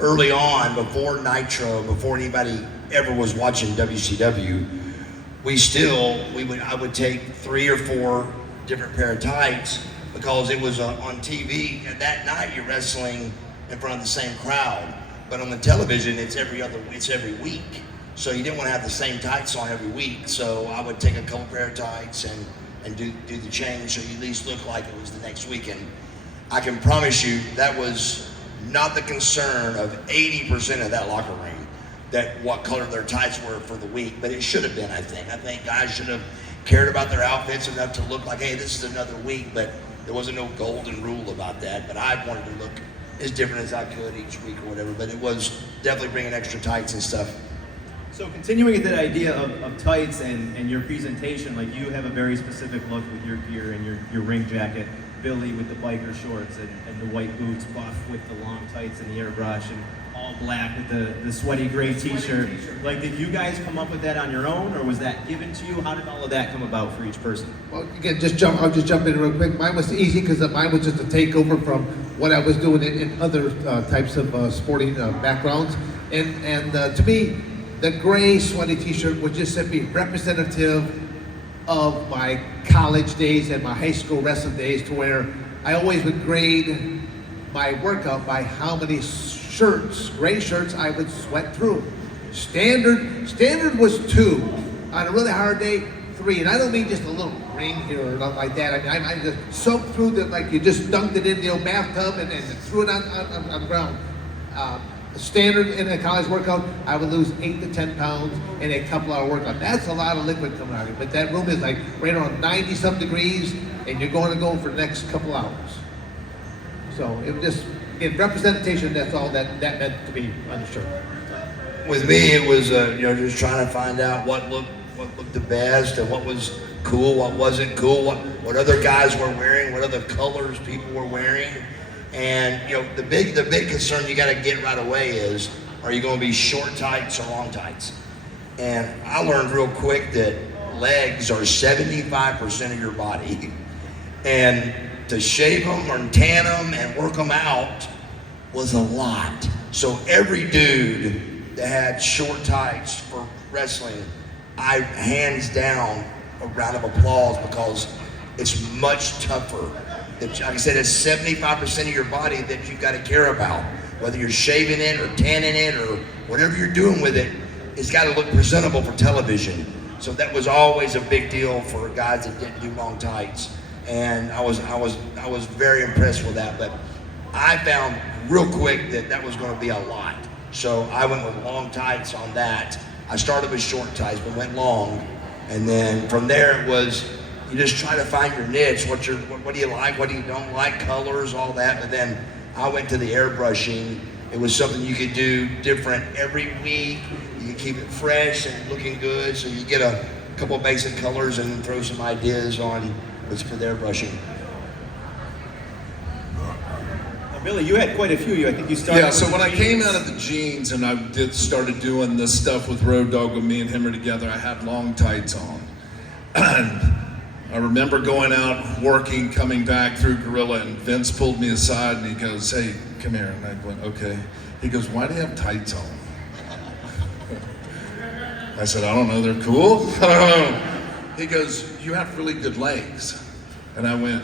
early on, before Nitro, before anybody ever was watching WCW, I would take 3 or 4 different pair of tights because it was on TV, and that night you're wrestling in front of the same crowd. But on the television, it's every week. So you didn't want to have the same tights on every week. So I would take a couple pair of tights and do the change so you at least look like it was the next weekend. I can promise you that was not the concern of 80% of that locker room, that what color their tights were for the week, but it should have been, I think. I think guys should have cared about their outfits enough to look like, hey, this is another week, but there wasn't no golden rule about that. But I wanted to look as different as I could each week or whatever, but it was definitely bringing extra tights and stuff. So continuing with that idea of tights and your presentation, like you have a very specific look with your gear and your ring jacket, Billy with the biker shorts and the white boots, Buff with the long tights and the airbrush, and all black with the sweaty gray t-shirt. Like, did you guys come up with that on your own, or was that given to you? How did all of that come about for each person? Well, again, I'll just jump in real quick. Mine was easy because mine was just a takeover from what I was doing in other types of sporting backgrounds. And to me, the gray sweaty t-shirt was just simply representative of my college days and my high school wrestling days, to where I always would grade my workout by how many gray shirts I would sweat through. Standard was 2. On a really hard day, 3. And I don't mean just a little ring here or nothing like that. I mean, I just soaked through like you just dunked it in the old bathtub and threw it on the ground. Standard in a college workout, I would lose 8 to 10 pounds in a couple hour workout. That's a lot of liquid coming out of it. But that room is like right around 90 some degrees, and you're going to go for the next couple hours. So it was just, in representation, that's all that meant to be on the shirt. With me, it was just trying to find out what looked the best and what was cool, what wasn't cool, what other guys were wearing, what other colors people were wearing. And the big concern you got to get right away is, are you going to be short tights or long tights? And I learned real quick that legs are 75% of your body, and to shave them or tan them and work them out was a lot. So every dude that had short tights for wrestling, I hands down a round of applause, because it's much tougher. Like I said, it's 75% of your body that you've got to care about. Whether you're shaving it or tanning it or whatever you're doing with it, it's got to look presentable for television. So that was always a big deal for guys that didn't do long tights. And I was very impressed with that. But I found real quick that was going to be a lot. So I went with long tights on that. I started with short tights, but went long. And then from there it was, you just try to find your niche. What do you like? What do you don't like? Colors, all that. But then I went to the airbrushing. It was something you could do different every week. You could keep it fresh and looking good. So you get a couple basic colors and throw some ideas on what's for the airbrushing. Now, Billy, you had quite a few. I think you started. Yeah, so when I came out of the jeans and I started doing this stuff with Road Dogg, when me and him are together, I had long tights on. And I remember going out, working, coming back through Gorilla, and Vince pulled me aside and he goes, "Hey, come here." And I went, "Okay." He goes, "Why do you have tights on?" I said, "I don't know, they're cool." He goes, "You have really good legs." And I went,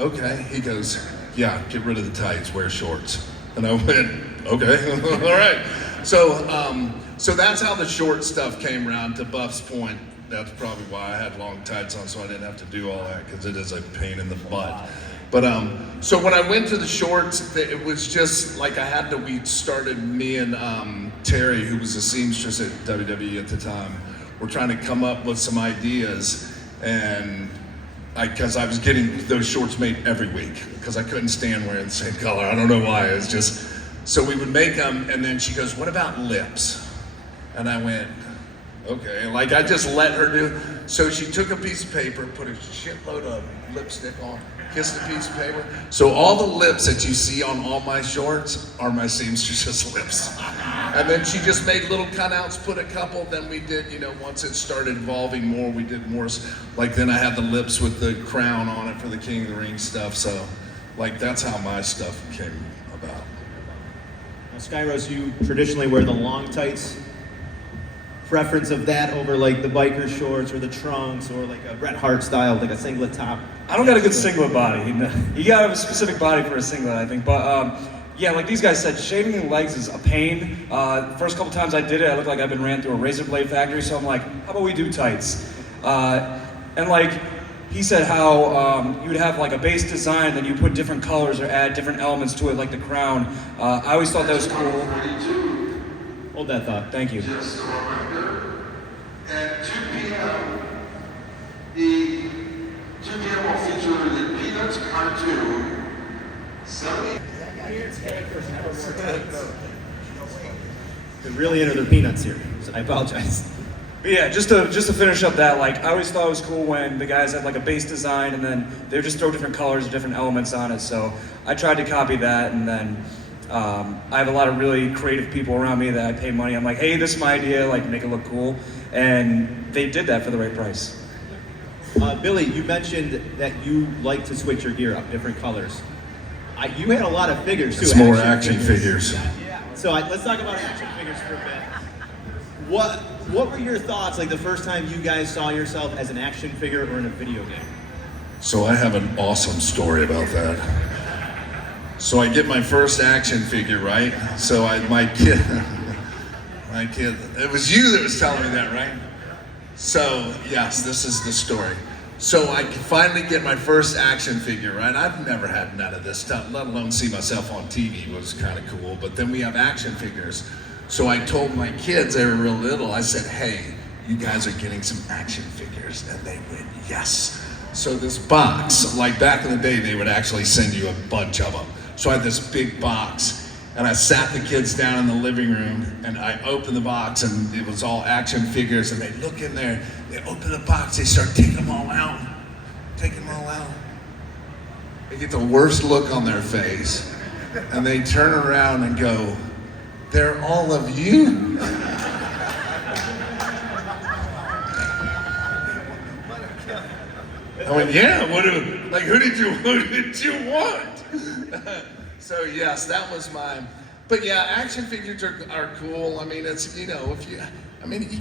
"Okay." He goes, "Yeah, get rid of the tights, wear shorts." And I went, "Okay, all right." So so that's how the short stuff came around. To Buff's point, that's probably why I had long tights on, so I didn't have to do all that, because it is a pain in the butt. But so when I went to the shorts, it was just like we started, me and Terry, who was a seamstress at WWE at the time, were trying to come up with some ideas, and because I was getting those shorts made every week, because I couldn't stand wearing the same color. I don't know why, it's just, so we would make them, and then she goes, what about lips? And I went, okay, like I just let her do. So she took a piece of paper, put a shitload of lipstick on, kissed a piece of paper. So all the lips that you see on all my shorts are my seamstress's lips. And then she just made little cutouts, put a couple, then we did, once it started evolving more, we did more, like then I had the lips with the crown on it for the King of the Ring stuff. So like that's how my stuff came about. Now, Skyros, you traditionally wear the long tights. Preference of that over like the biker shorts or the trunks or like a Bret Hart style, like a singlet top? I don't got a good singlet body. You gotta have a specific body for a singlet, I think. But yeah, like these guys said, shaving the legs is a pain. First couple times I did it, I looked like I've been ran through a razor blade factory. So I'm like, how about we do tights? And like he said, how you would have like a base design, then you put different colors or add different elements to it, like the crown. I always thought that was cool. Hold that thought. Thank you. Just a reminder, at 2 p.m., the 2 p.m. will feature the Peanuts cartoon, 70. They're really into their peanuts here, so I apologize. But yeah, just to finish up that, like I always thought it was cool when the guys had like a base design and then they would just throw different colors or different elements on it. So I tried to copy that, and then I have a lot of really creative people around me that I pay money. I'm like, hey, this is my idea, like make it look cool. And they did that for the right price. Billy, you mentioned that you like to switch your gear up, different colors. You had a lot of figures too. It's more action figures. Yeah. So let's talk about action figures for a bit. What were your thoughts, like the first time you guys saw yourself as an action figure or in a video game? So I have an awesome story about that. So I get my first action figure, right? So my kid, it was you that was telling me that, right? So yes, this is the story. So I finally get my first action figure, right? I've never had none of this stuff, let alone see myself on TV. It was kind of cool, but then we have action figures. So I told my kids, they were real little, I said, hey, you guys are getting some action figures. And they went, yes. So this box, like back in the day, they would actually send you a bunch of them. So I had this big box, and I sat the kids down in the living room, and I opened the box, and it was all action figures, and they look in there, they open the box, they start taking them all out. They get the worst look on their face, and they turn around and go, they're all of you? I went, yeah, who did you want? So yes, that was mine. But yeah, action figures are cool. I mean, it's, you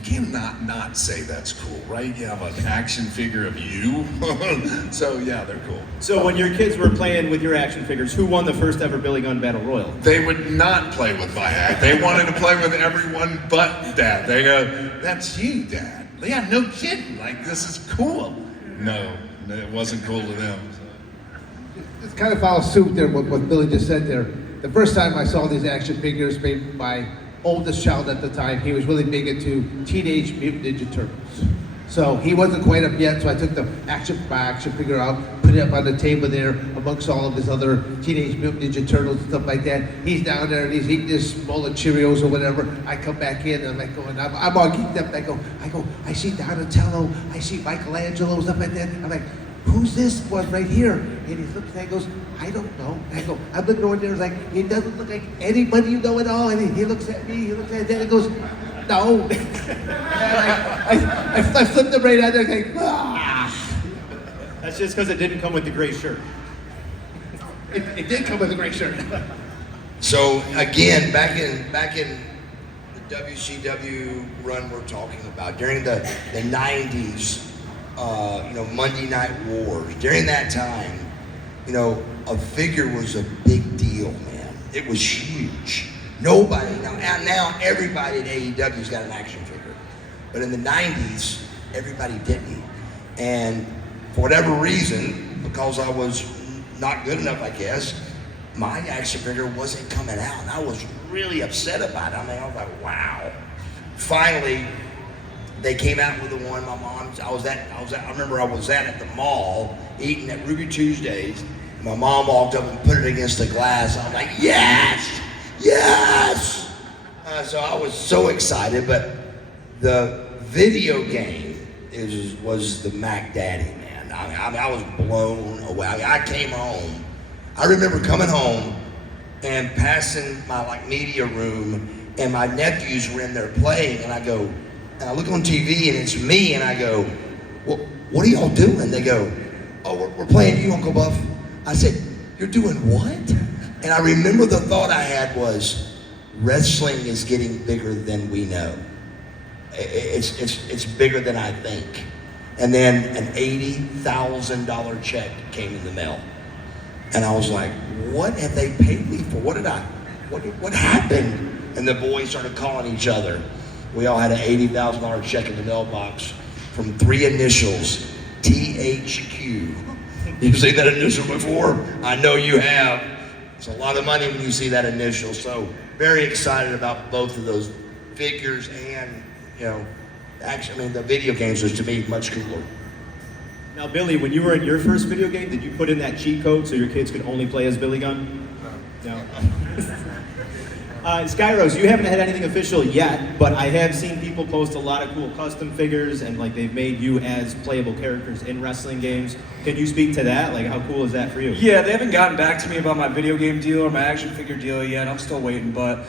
cannot not say that's cool, right? You have an action figure of you. So yeah, they're cool. So when your kids were playing with your action figures, who won the first ever Billy Gunn Battle Royal? They would not play with my act. They wanted to play with everyone but Dad. They go, that's you, Dad. Yeah, no kidding. Like, this is cool. No, it wasn't cool to them. It kind of follows suit there with what Billy just said there. The first time I saw these action figures made by oldest child at the time, he was really big into Teenage Mutant Ninja Turtles. So he wasn't quite up yet, so I took my action figure out, put it up on the table there amongst all of his other Teenage Mutant Ninja Turtles and stuff like that. He's down there and he's eating this bowl of Cheerios or whatever. I come back in and I'm like going, I'm all geeked up. I go, I see Donatello, I see Michelangelo, stuff like that. I'm like, who's this one right here? And he looks and goes, I don't know. I go, I'm looking over there, it's like, he doesn't look like anybody you know at all. And he looks at me, he looks at that, and goes, no. I flipped him right out there, like, ah. That's just because it didn't come with the gray shirt. It did come with a gray shirt. So again, back in the WCW run we're talking about, during the 90s, Monday Night Wars, during that time, a figure was a big deal, man. It was huge. Nobody, now everybody at AEW's got an action figure. But in the 90s, everybody didn't. And for whatever reason, because I was not good enough, I guess, my action figure wasn't coming out. And I was really upset about it. I mean, I was like, wow. Finally, they came out with the one my mom, I remember I was at the mall eating at Ruby Tuesdays. My mom walked up and put it against the glass. I was like, yes, yes. So I was so excited, but the video game was the Mac Daddy, man. I mean, I was blown away. I mean, I came home. I remember coming home and passing my media room, and my nephews were in there playing, and I go, and I look on TV and it's me, and I go, well, what are y'all doing? They go, oh, we're playing you, Uncle Buff. I said, you're doing what? And I remember the thought I had was, wrestling is getting bigger than we know. It's bigger than I think. And then an $80,000 check came in the mail. And I was like, what have they paid me for? What happened? And the boys started calling each other. We all had an $80,000 check in the mailbox from 3 initials, THQ. You've seen that initial before? I know you have. It's a lot of money when you see that initial. So very excited about both of those figures, and actually, the video games was to me much cooler. Now, Billy, when you were in your first video game, did you put in that cheat code so your kids could only play as Billy Gunn? No. Skyros, you haven't had anything official yet, but I have seen people post a lot of cool custom figures, and they've made you as playable characters in wrestling games. Can you speak to that? How cool is that for you? Yeah, they haven't gotten back to me about my video game deal or my action figure deal yet. I'm still waiting, but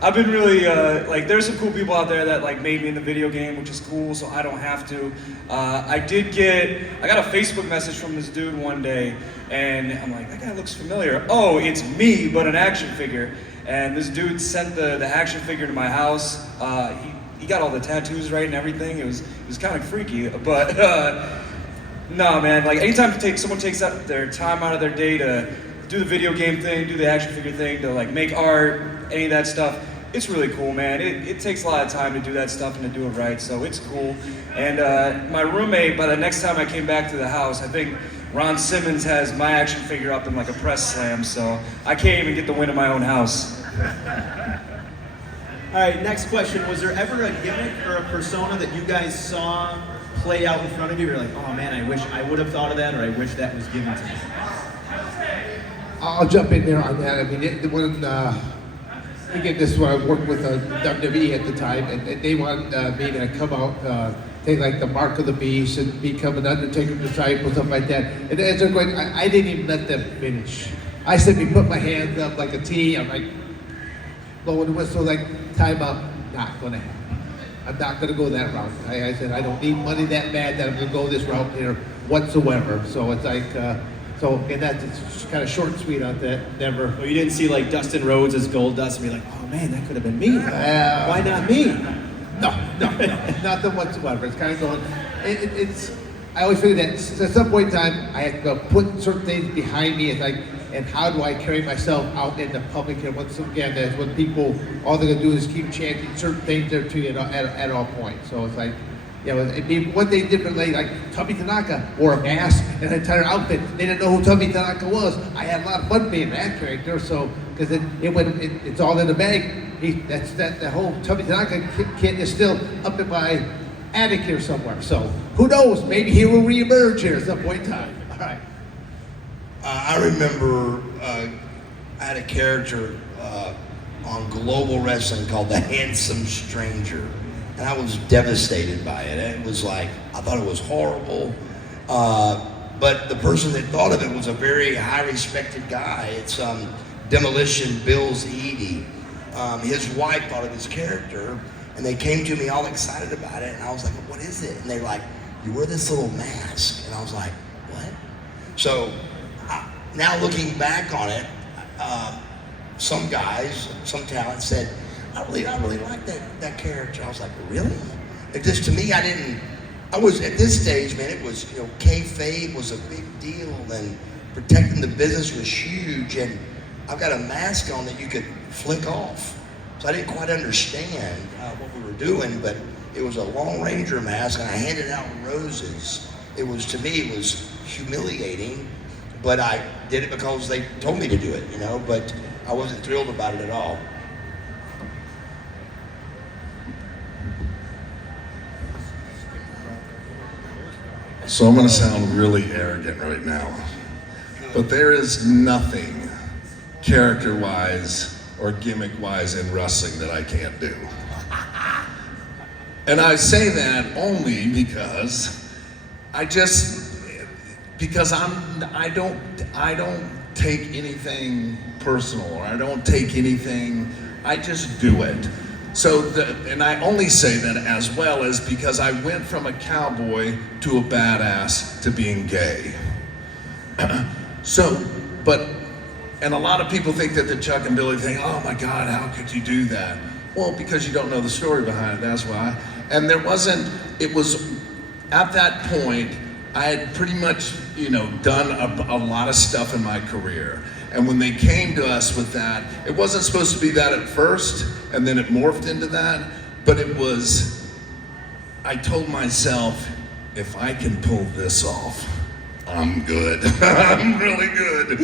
I've been really, there's some cool people out there that made me in the video game, which is cool, so I don't have to. I got a Facebook message from this dude one day, and I'm like, that guy looks familiar. Oh, it's me, but an action figure. And this dude sent the action figure to my house. He got all the tattoos right and everything. It was kind of freaky, but no, man, anytime someone takes up their time out of their day to do the video game thing, do the action figure thing, to make art, any of that stuff, it's really cool, man. It takes a lot of time to do that stuff and to do it right, so it's cool. And my roommate, by the next time I came back to the house, I think Ron Simmons has my action figure up in a press slam, so I can't even get the win in my own house. All right, next question. Was there ever a gimmick or a persona that you guys saw play out in front of you? You're like, oh man, I wish I would have thought of that, or I wish that was given to me? I'll jump in there on that. I mean, again, this is when I worked with WWE at the time, and they wanted me to come out, take the Mark of the Beast and become an Undertaker disciple, stuff like that. And as they're going, I didn't even let them finish. I simply put my hands up like a T. I'm blowing the whistle, time up. Not gonna happen. I'm not gonna go that route. I said I don't need money that bad that I'm gonna go this route here whatsoever. So it's and that's kind of short and sweet on that. Never. Well, you didn't see Dustin Rhodes as Goldust and be like, oh man, that could have been me. Why not me? No, nothing whatsoever. It's kind of going. I always figure that at some point in time, I have to go put certain things behind me. And how do I carry myself out in the public? And once again, that's when people, all they're gonna do is keep chanting certain things there to you at all points. So it's it'd be one thing differently, Tommy Tanaka wore a mask and an entire outfit. They didn't know who Tommy Tanaka was. I had a lot of fun being that character, so, because it's all in the bag. The whole Tommy Tanaka kid is still up in my attic here somewhere. So, who knows, maybe he will reemerge here at some point in time. All right. I remember I had a character on Global Wrestling called the Handsome Stranger. And I was devastated by it. It was I thought it was horrible. But the person that thought of it was a very high respected guy. It's Demolition Bill's Edie. His wife thought of his character, and they came to me all excited about it. And I was like, what is it? And they were like, you wear this little mask. And I was like, what? So now looking back on it, some guys, some talent said, I really like that character. I was like, really? Just to me, I was at this stage, man, it was, kayfabe was a big deal, and protecting the business was huge, and I've got a mask on that you could flick off. So I didn't quite understand what we were doing, but it was a Lone Ranger mask, and I handed out roses. It was, to me, it was humiliating, but I did it because they told me to do it, you know, but I wasn't thrilled about it at all. So I'm gonna sound really arrogant right now, but there is nothing character-wise or gimmick-wise in wrestling that I can't do. And I say that only because I don't take anything personal, or I don't take anything, I just do it. So, and I only say that as well as because I went from a cowboy to a badass to being gay. And a lot of people think that the Chuck and Billy thing, oh my God, how could you do that? Well, because you don't know the story behind it, that's why. And it was at that point, I had pretty much, done a lot of stuff in my career. And when they came to us with that, it wasn't supposed to be that at first, and then it morphed into that, but it was, I told myself, if I can pull this off, I'm good. I'm really good.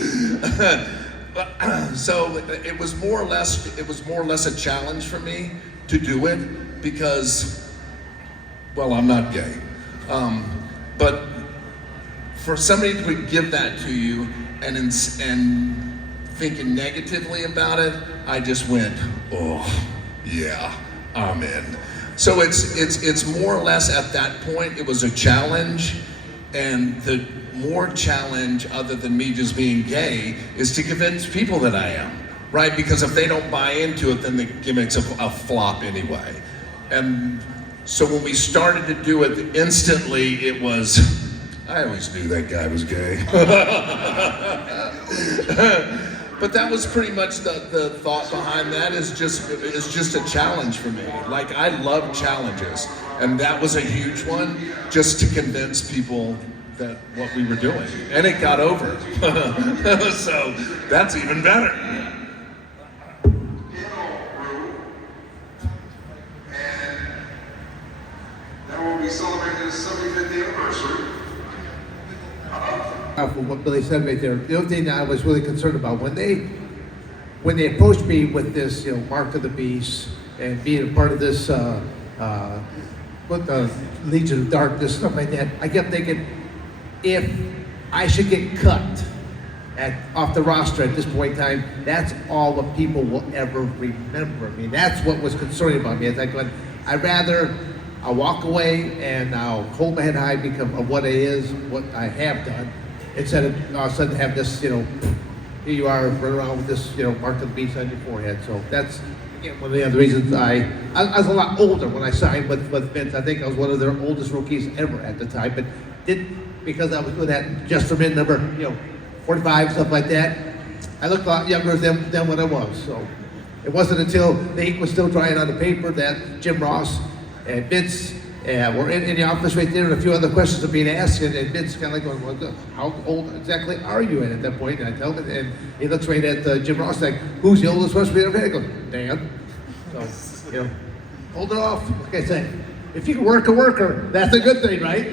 So it was more or less a challenge for me to do it because, well, I'm not gay. But for somebody to give that to you and thinking negatively about it, I just went, oh yeah, I'm in. So it's more or less at that point, it was a challenge, and the more challenge, other than me just being gay, is to convince people that I am, right? Because if they don't buy into it, then the gimmick's a flop anyway. And so when we started to do it, instantly it was, I always knew that guy was gay. But that was pretty much the thought behind that, is just a challenge for me. Like, I love challenges, and that was a huge one, just to convince people that what we were doing, and it got over. So that's even better. We'll be celebrating the 75th anniversary. For what Billy said right there, the other thing that I was really concerned about, when they approached me with this, Mark of the Beast, and being a part of this, with the Legion of Darkness, stuff like that, I kept thinking, if I should get cut off the roster at this point in time, that's all the people will ever remember me. That's what was concerning about me. It's like, I'll walk away and I'll hold my head high because of what I have done, instead of all of a sudden have this, here you are running around with this, Mark of the Beast on your forehead. So that's, again, one of the other reasons I was a lot older when I signed with Vince. I think I was one of their oldest rookies ever at the time, but because I was doing that just from in number, 45, stuff like that, I looked a lot younger than what I was. So it wasn't until the ink was still drying on the paper that Jim Ross and Vince were in the office right there, and a few other questions were being asked, and Vince kind of like going, well, how old exactly are you at that point? And I tell him, and he looks right at Jim Ross like, who's the oldest wrestler we ever had? I go, Dan. So, hold it off. Like I say, if you can work a worker, that's a good thing, right?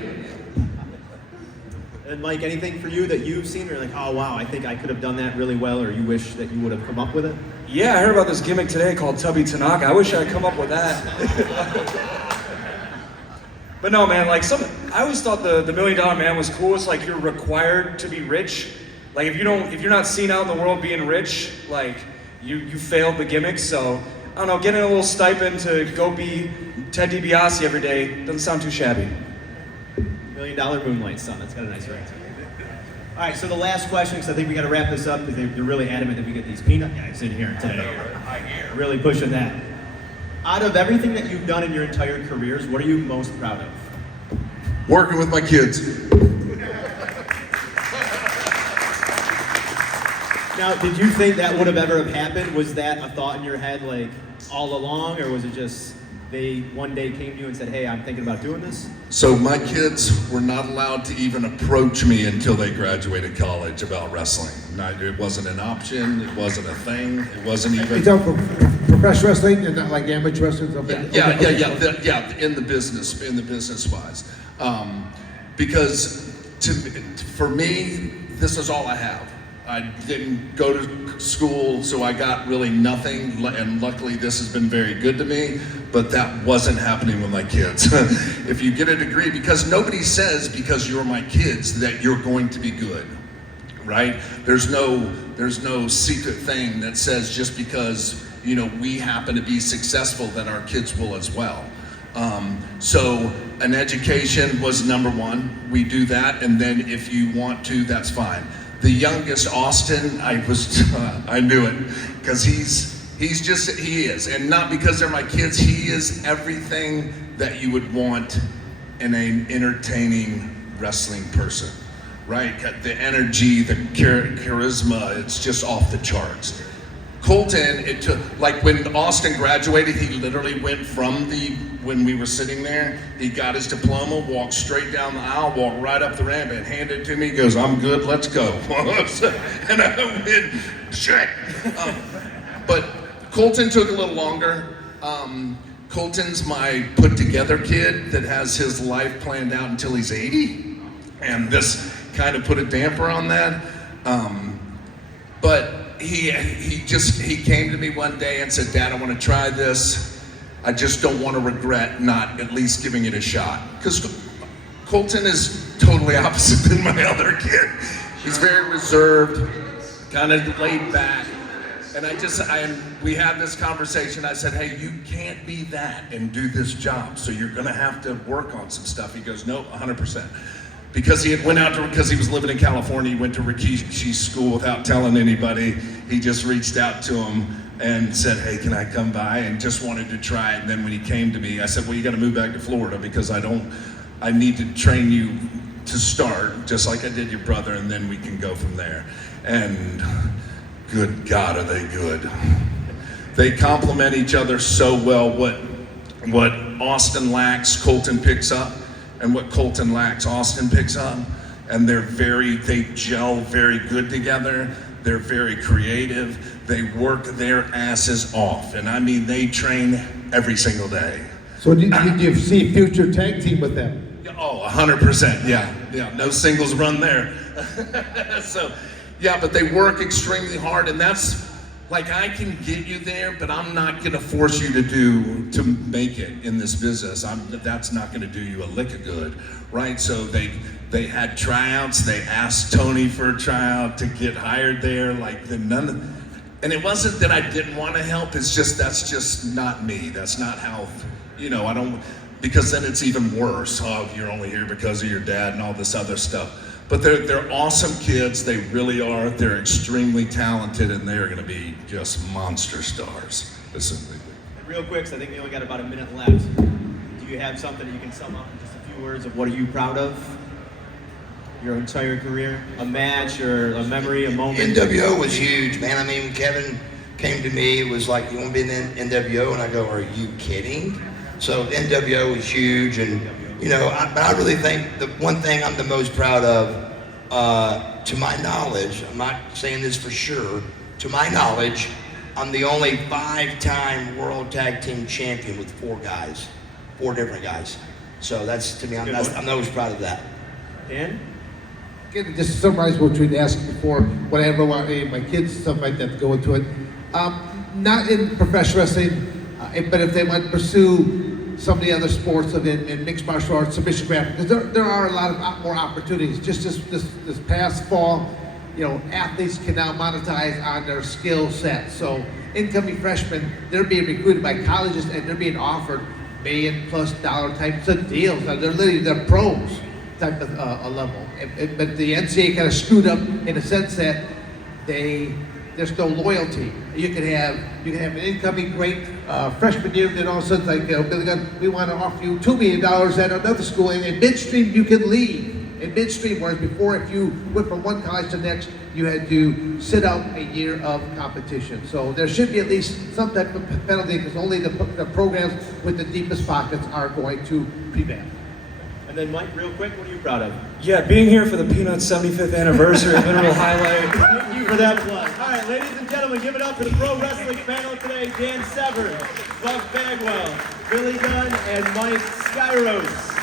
And Mike, anything for you that you've seen, or like, oh wow, I think I could have done that really well, or you wish that you would have come up with it? Yeah, I heard about this gimmick today called Tubby Tanaka. I wish I had come up with that. But no, man, I always thought the $1 Million Man was cool. It's like you're required to be rich. Like if you're not seen out in the world being rich, like you failed the gimmick. So I don't know, getting a little stipend to go be Ted DiBiase every day doesn't sound too shabby. $1 Million Moonlight Sun, that's got a nice ring to it. All right, so the last question, because I think we got to wrap this up, because they're really adamant that we get these peanut guys in here today. Really pushing that. Out of everything that you've done in your entire careers, what are you most proud of? Working with my kids. Now, did you think that would have ever happened? Was that a thought in your head, like, all along, or was it just... they one day came to you and said, hey, I'm thinking about doing this? So my kids were not allowed to even approach me until they graduated college about wrestling. It wasn't an option. It wasn't a thing. It wasn't even. You talking for professional wrestling and not like amateur wrestling? Yeah. In the business wise, because for me, this is all I have. I didn't go to school, so I got really nothing, and luckily this has been very good to me, but that wasn't happening with my kids. If you get a degree, because nobody says because you're my kids that you're going to be good, right? There's no secret thing that says just because, you know, we happen to be successful that our kids will as well. So an education was number one. We do that, and then if you want to, that's fine. The youngest, Austin, I knew it, because he is, and not because they're my kids, he is everything that you would want in an entertaining wrestling person, right? The energy, the charisma, it's just off the charts. Colton, it took, like when Austin graduated, he literally went from when we were sitting there, he got his diploma, walked straight down the aisle, walked right up the ramp and handed it to me, he goes, I'm good, let's go. And I went, shit. But Colton took a little longer. Colton's my put together kid that has his life planned out until he's 80. And this kind of put a damper on that. But he came to me one day and said, Dad, I want to try this. I just don't want to regret not at least giving it a shot. Because Colton is totally opposite than my other kid. He's very reserved, kind of laid back. And we had this conversation. I said, hey, you can't be that and do this job. So you're going to have to work on some stuff. He goes, no, 100%. Because he had because he was living in California, he went to Rikishi school without telling anybody. He just reached out to him and said, hey, can I come by? And just wanted to try it. And then when he came to me, I said, well, you got to move back to Florida because I need to train you to start, just like I did your brother, and then we can go from there. And good God, are they good. They complement each other so well. What Austin lacks, Colton picks up. And what Colton lacks, Austin picks up. And they gel very good together. They're very creative. They work their asses off. And I mean, they train every single day. So did you see a future tag team with them? Oh, 100%, yeah. No singles run there. So, yeah, but they work extremely hard, and that's, like, I can get you there, but I'm not going to force you to make it in this business. That's not going to do you a lick of good, right? So they had tryouts. They asked Tony for a tryout to get hired there. And it wasn't that I didn't want to help. It's just that's just not me. That's not how, I don't. Because then it's even worse. Oh, you're only here because of your dad and all this other stuff. But they're awesome kids. They really are. They're extremely talented, and they're going to be just monster stars. Listen. Real quick, so I think we only got about a minute left. Do you have something that you can sum up in just a few words of what are you proud of? Your entire career? A match or a memory, a moment? NWO was huge, man. I mean, when Kevin came to me, it was like, you want to be in NWO? And I go, are you kidding? So NWO was huge, and but I really think the one thing I'm the most proud of, to my knowledge, I'm not saying this for sure, to my knowledge, I'm the only 5-time World Tag Team Champion with 4 different guys. So that's, to me, I'm most proud of that. Dan? Again, just to summarize what you had asked before, whatever my kids, stuff like that, to go into it. Not in professional wrestling, but if they want to pursue some of the other sports in mixed martial arts, submission graphic, because there are a lot of more opportunities. Just this past fall, athletes can now monetize on their skill set. So incoming freshmen, they're being recruited by colleges and they're being offered $1 million+ types of deals. Now, they're pros type of a level. But the NCAA kind of screwed up in the sense that there's no loyalty. You can have an incoming great freshman year, then all of a sudden, like Billy Gunn, we want to offer you $2 million at another school, and in midstream you can leave. In midstream, whereas before, if you went from one college to the next, you had to sit out a year of competition. So there should be at least some type of penalty, because only the programs with the deepest pockets are going to prevail. And then Mike, real quick, what are you proud of? Yeah, being here for the Peanuts 75th anniversary has been a real highlight. Thank you for that plug. All right, ladies and gentlemen, give it up for the pro wrestling panel today. Dan Severn, Buck Bagwell, Billy Gunn, and Mike Skyros.